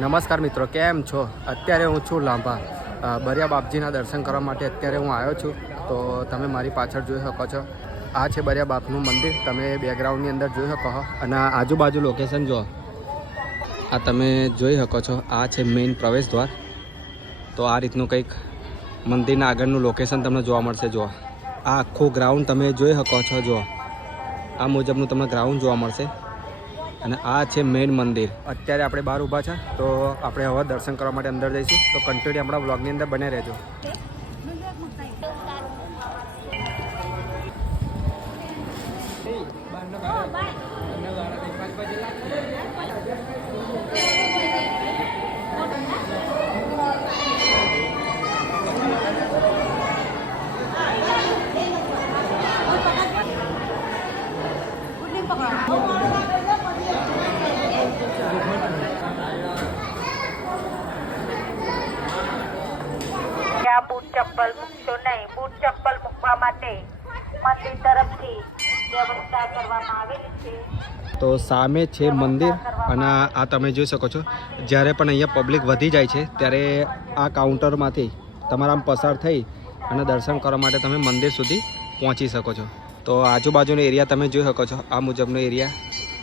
નમસ્કાર મિત્રો, કેમ છો? અત્યારે હું છું લાંભા બરિયા બાપજીના દર્શન કરવા માટે અત્યારે હું આવ્યો છું. તો તમે મારી પાછળ જોઈ શકો છો, આ છે બરિયા બાપનું મંદિર. તમે બેકગ્રાઉન્ડની અંદર જોઈ શકો છો અને આજુબાજુ લોકેશન જો આ તમે જોઈ શકો છો. આ છે મેઇન પ્રવેશ દ્વાર. તો આ રીતનું કંઈક મંદિરના આગળનું લોકેશન તમને જોવા મળશે. જો આ આખું ગ્રાઉન્ડ તમે જોઈ શકો છો. જો આ મુજબનું તમને ગ્રાઉન્ડ જોવા મળશે અને આ છે મેઇન મંદિર. અત્યારે આપણે બહાર ઊભા છે, તો આપણે હવે દર્શન કરવા માટે અંદર જઈશું. તો કન્ટિન્યુ આપણા બ્લોગની અંદર બને રહેજો. બૂટ ચપ્પલ મૂકશો નહીં. બૂટ ચપ્પલ મૂકવા માટે મંદિર તરફથી વ્યવસ્થા કરવામાં આવેલી છે. તો સામે છે મંદિર અને આ તમે જોઈ શકો છો, જ્યારે પણ અહીંયા પબ્લિક વધી જાય છે ત્યારે આ કાઉન્ટરમાંથી તમારા આમ પસાર થઈ અને દર્શન કરવા માટે તમે મંદિર સુધી પહોંચી શકો છો. તો આજુબાજુનો એરિયા તમે જોઈ શકો છો. આ મુજબનો એરિયા